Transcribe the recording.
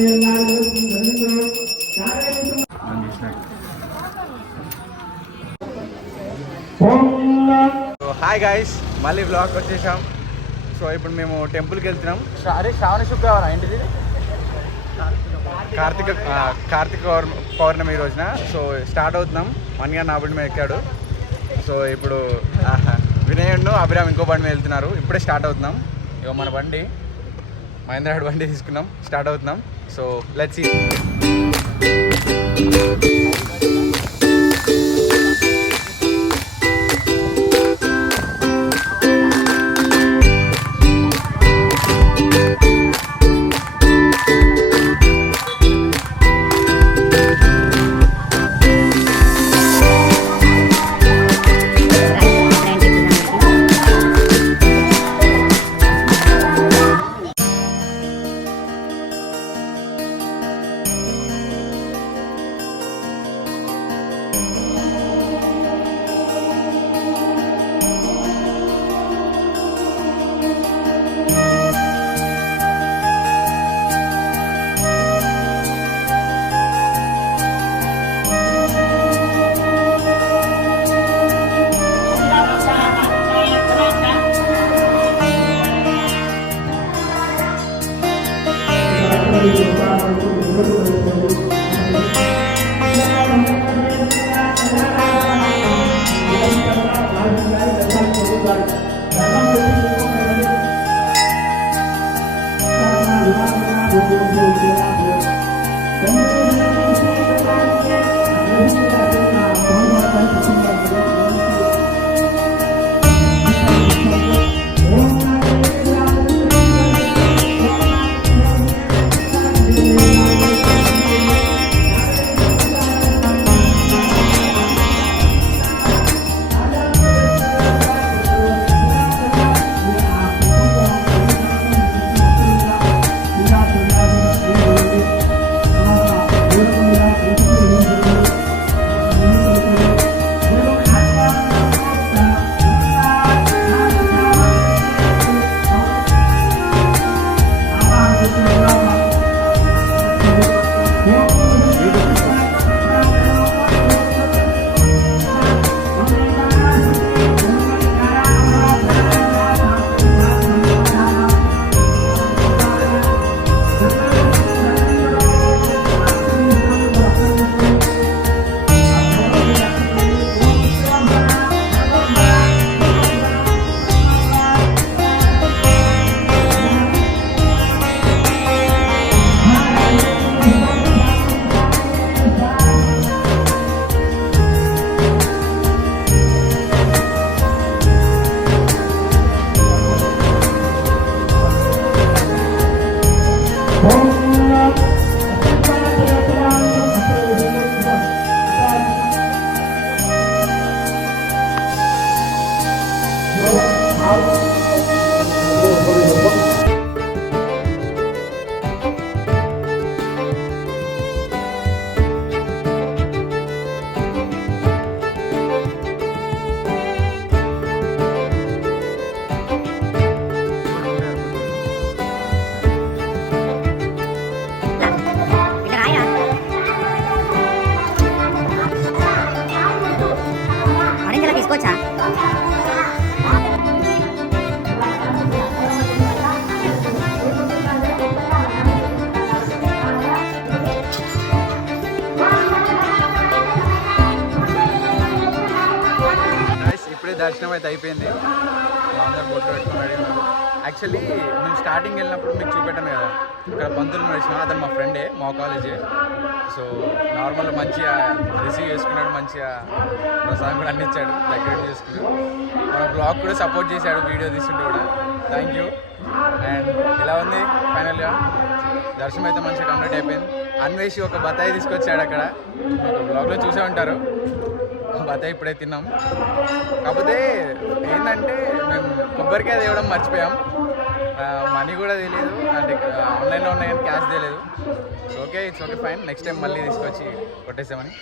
Hi guys, మళ్ళీ blog వచ్చేసాం. So ఇప్పుడు మేము టెంపుల్కి వెళ్తున్నాం. అరే శ్రావణ శుక్రవారం ఏంటిది, కార్తీక పౌర్ణమి రోజున. సో స్టార్ట్ అవుతున్నాం. మన్గా నా బండి మీద ఎక్కాడు. సో ఇప్పుడు వినయుడు అభిరామ్ ఇంకో బండి మీద వెళ్తున్నారు. ఇప్పుడే స్టార్ట్ అవుతున్నాం. ఇక మన బండి మహేంద్ర బండి తీసుకున్నాం, స్టార్ట్ అవుతున్నాం. So let's see. దర్శనం అయితే అయిపోయింది. అందరూ బొట్లు పెట్టుకున్నాడు. యాక్చువల్లీ మేము స్టార్టింగ్ వెళ్ళినప్పుడు మీకు చూపెట్టాను కదా, ఇక్కడ పంతులు నడిచిన అతను మా ఫ్రెండే, మా కాలేజే. సో నార్మల్ మంచిగా రిసీవ్ చేసుకున్నాడు, మంచిగా ప్రసాదం కూడా అన్ని ఇచ్చాడు, డెకరేట్ చేసుకున్నాడు. మన బ్లాగ్ కూడా సపోర్ట్ చేశాడు, వీడియో తీసుకుంటూ కూడా. Thank you. అండ్ ఇలా ఉంది ఫైనల్గా దర్శనం అయితే మంచిగా కంప్లీట్ అయిపోయింది. అన్వేషి ఒక బత్తాయి తీసుకొచ్చాడు, అక్కడ మీకు బ్లాగ్లో చూసే ఉంటారు. బత్తాయి ఇప్పుడే తిన్నాం. కాకపోతే ఏంటంటే మేము కొబ్బరికాయ తేవడం మర్చిపోయాం. మనీ కూడా తెలియదు, అంటే ఆన్లైన్లో ఉన్నాయి కానీ క్యాష్ తెలియదు. Okay, it's okay, fine. Next time మళ్ళీ తీసుకొచ్చి కొట్టేసామని.